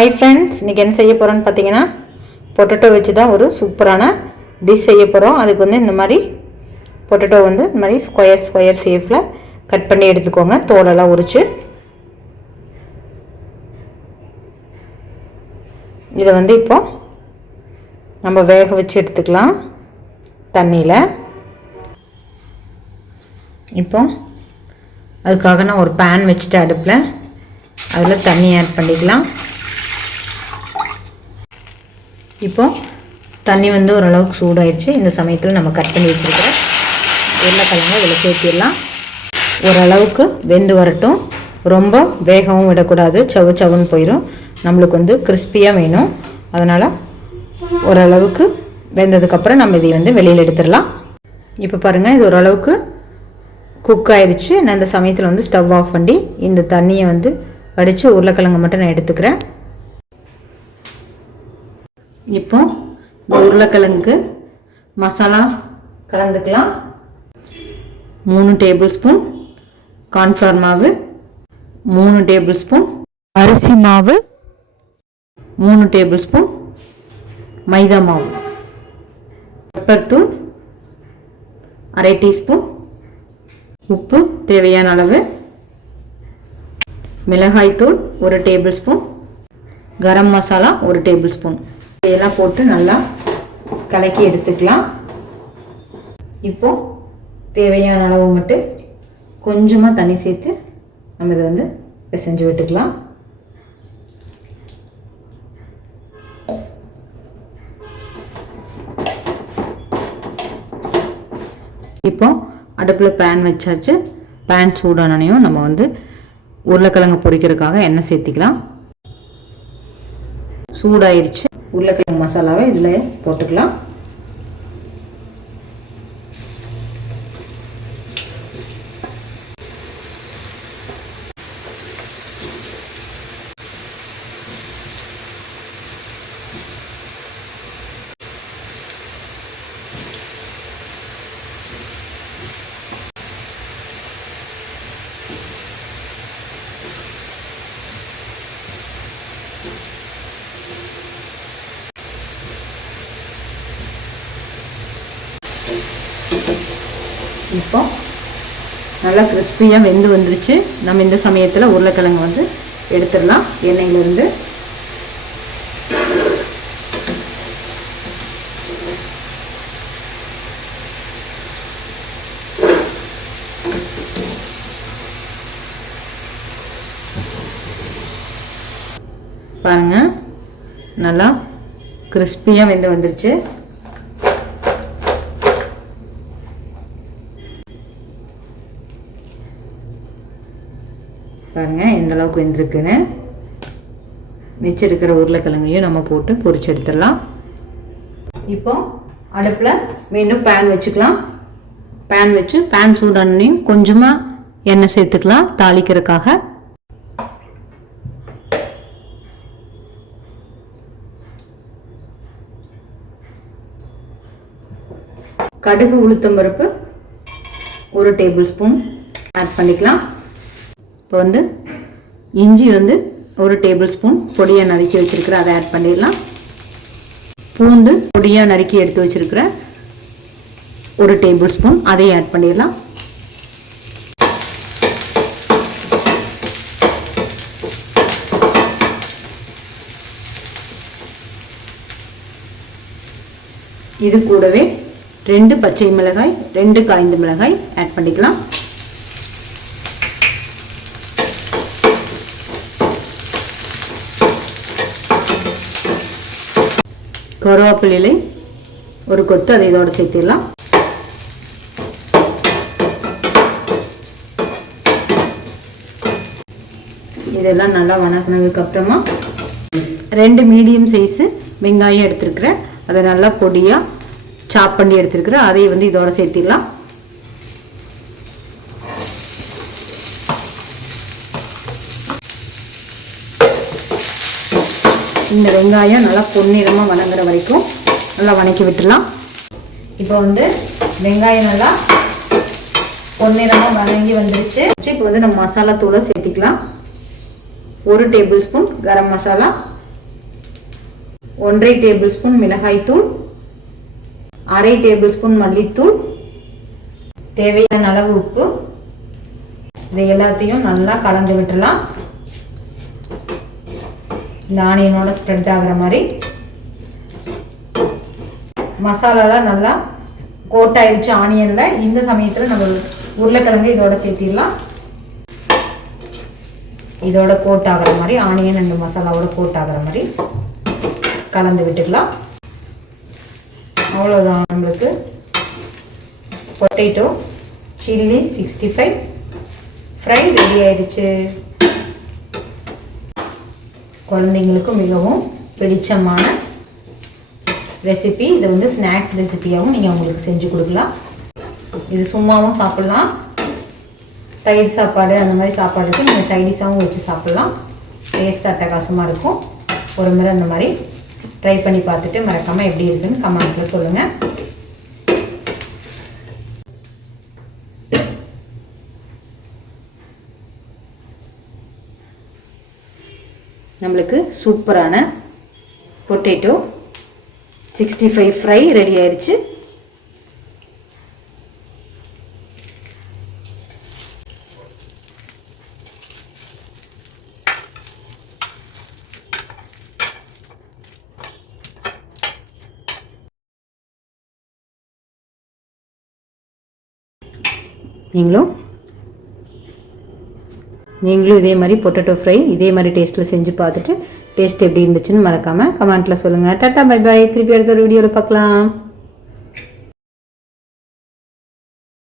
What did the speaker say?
Hi friends, இன்றைக்கி என்ன செய்ய போகிறோன்னு பார்த்தீங்கன்னா பொட்டேட்டோ வச்சு தான் ஒரு சூப்பரான டிஷ் செய்ய போகிறோம். அதுக்கு வந்து இந்த மாதிரி பொட்டேட்டோ வந்து இந்த மாதிரி ஸ்கொயர் ஷேப்பில் கட் பண்ணி எடுத்துக்கோங்க. தோலெல்லாம் உரித்து இதை வந்து இப்போது நம்ம வேக வச்சு எடுத்துக்கலாம் தண்ணியில். இப்போ அதுக்காக நான் ஒரு பேன் வச்சுட்டு அடுப்பில் அதில் தண்ணி ஆட் பண்ணிக்கலாம். இப்போது தண்ணி வந்து ஓரளவுக்கு சூடாயிடுச்சு. இந்த சமயத்தில் நம்ம கட் பண்ணி வச்சுருக்க உருளைக்கிழங்கு இதில் சேர்த்திடலாம். ஓரளவுக்கு வெந்து வரட்டும். ரொம்ப வேகவும் விடக்கூடாது, சவுன்னு போயிடும். நம்மளுக்கு வந்து கிறிஸ்பியாக வேணும். அதனால் ஓரளவுக்கு வெந்ததுக்கப்புறம் நம்ம இதை வந்து வெளியில் எடுத்துடலாம். இப்போ பாருங்கள், இது ஓரளவுக்கு குக் ஆயிடுச்சு. நான் இந்த சமயத்தில் வந்து ஸ்டவ் ஆஃப் பண்ணி இந்த தண்ணியை வந்து வடித்து உருளைக்கிழங்கு மட்டும் நான் எடுத்துக்கிறேன். இப்போ இந்த உருளைக்கிழங்குக்கு மசாலா கலந்துக்கலாம். 3 டேபிள் ஸ்பூன் கார்ன்ஃப்ளவர் மாவு, 3 டேபிள் ஸ்பூன் அரிசி மாவு, 3 டேபிள் ஸ்பூன் மைதா மாவு, பெப்பர் தூள் 1/2 டீஸ்பூன், உப்பு தேவையான அளவு, மிளகாய் தூள் 1 table spoon, garam masala 1 table spoon. இதெல்லாம் போட்டு நல்லா கலக்கி எடுத்துக்கலாம். இப்போது தேவையான அளவு மட்டும் கொஞ்சமாக தண்ணி சேர்த்து நம்ம இதை வந்து பிசைஞ்சு விட்டுக்கலாம். இப்போ அடுப்பில் பேன் வச்சாச்சு. பேன் சூடானனையும் நம்ம வந்து உருளைக்கிழங்கு பொரிக்கிறதுக்காக எண்ணெய் சேர்த்திக்கலாம். சூடாயிடுச்சு. உருளைக்கிழங்கு மசாலாவை இதில் போட்டுக்கலாம். இப்போ நல்லா கிறிஸ்பியாக வெந்து வந்துருச்சு. நம்ம இந்த சமயத்தில் உருளைக்கிழங்கு வந்து எடுத்துடலாம் எண்ணெயிலிருந்து. பாருங்க, நல்லா கிறிஸ்பியாக வெந்து வந்துருச்சு. பாருங்கள் எந்த அளவுக்கு வெந்திருக்குன்னு. மிச்சம் இருக்கிற உருளைக்கிழங்கையும் நம்ம போட்டு பொரிச்சு எடுத்துடலாம். இப்போ அடுப்பில் மீண்டும் பேன் வச்சுக்கலாம். பேன் வச்சு பேன் சூடானையும் கொஞ்சமாக எண்ணெய் சேர்த்துக்கலாம் தாளிக்கிறதுக்காக. கடுகு உளுத்தம்பருப்பு 1 டேபிள் ஸ்பூன் ஆட் பண்ணிக்கலாம். இப்போ வந்து இஞ்சி வந்து 1 டேபிள் ஸ்பூன் பொடியாக நறுக்கி வச்சுருக்கிற அதை ஆட் பண்ணிடலாம். பூண்டு பொடியாக நறுக்கி எடுத்து வச்சுருக்கிற 1 டேபிள் ஸ்பூன் அதையும் ஆட் பண்ணிடலாம். இது கூடவே 2 பச்சை மிளகாய், 2 காய்ந்த மிளகாய் ஆட் பண்ணிக்கலாம். கருவேப்பிலை 1 கொத்து அதை இதோடு சேர்த்திடலாம். இதெல்லாம் நல்லா வணக்கினதுக்கு அப்புறமா 2 மீடியம் சைஸு வெங்காயம் எடுத்துருக்கிறேன். அதை நல்லா பொடியாக சாப் பண்ணி எடுத்துருக்கிறேன். அதை வந்து இதோட சேர்த்திடலாம். இந்த வெங்காயம் நல்லா பொன்னிறமாக வணங்குற வரைக்கும் நல்லா வணக்கி விட்டுடலாம். இப்போ வந்து வெங்காயம் நல்லா பொன்னிறமாக வதங்கி வந்துருச்சு. இப்போ வந்து நம்ம மசாலா தூளை சேர்த்திக்கலாம். 1 table spoon garam masala, 1/2 table spoon மிளகாய்த்தூள், 1/2 டேபிள் ஸ்பூன் மல்லித்தூள், தேவையான அளவு உப்பு. இதை எல்லாத்தையும் நல்லா கலந்து விட்டுறலாம். இந்த ஆனியனோட ஸ்ப்ரெட் ஆகிற மாதிரி. மசாலாலாம் நல்லா கோட் ஆயிடுச்சு ஆனியனில். இந்த சமயத்தில் நம்ம உருளைக்கிழங்கு இதோட சேர்த்திடலாம். இதோட கோட் ஆகிற மாதிரி, ஆனியன் அண்ட் மசாலாவோட கோட் ஆகிற மாதிரி கலந்து விட்டுக்கலாம். அவ்வளோதான், நம்மளுக்கு பொட்டேட்டோ சில்லி 65 ஃப்ரை ரெடி ஆயிடுச்சு. குழந்தைங்களுக்கு மிகவும் பிடிச்சமான ரெசிபி. இதை வந்து ஸ்நாக்ஸ் ரெசிபியாகவும் நீங்கள் அவங்களுக்கு செஞ்சு கொடுக்கலாம். இது சும்மாவும் சாப்பிட்லாம், தயிர் சாப்பாடு அந்த மாதிரி சாப்பாடுக்கு நீங்கள் சைடிஷாகவும் வச்சு சாப்பிட்லாம். டேஸ்ட் அட்டகாசமாக இருக்கும். ஒரு முறை அந்த மாதிரி ட்ரை பண்ணி பார்த்துட்டு மறக்காமல் எப்படி இருக்குன்னு கமெண்ட்டில் சொல்லுங்கள். நம்மளுக்கு சூப்பரான பொட்டேட்டோ 65 ஃப்ரை ரெடி ஆயிடுச்சு. நீங்களும் இதே மாதிரி பொட்டேட்டோ ஃப்ரை இதே மாதிரி டேஸ்ட்டில் செஞ்சு பார்த்துட்டு டேஸ்ட் எப்படி இருந்துச்சுன்னு மறக்காமல் கமெண்ட்டில் சொல்லுங்கள். Tata bye bye. திருப்பி அடுத்த ஒரு வீடியோவில் பார்க்கலாம்.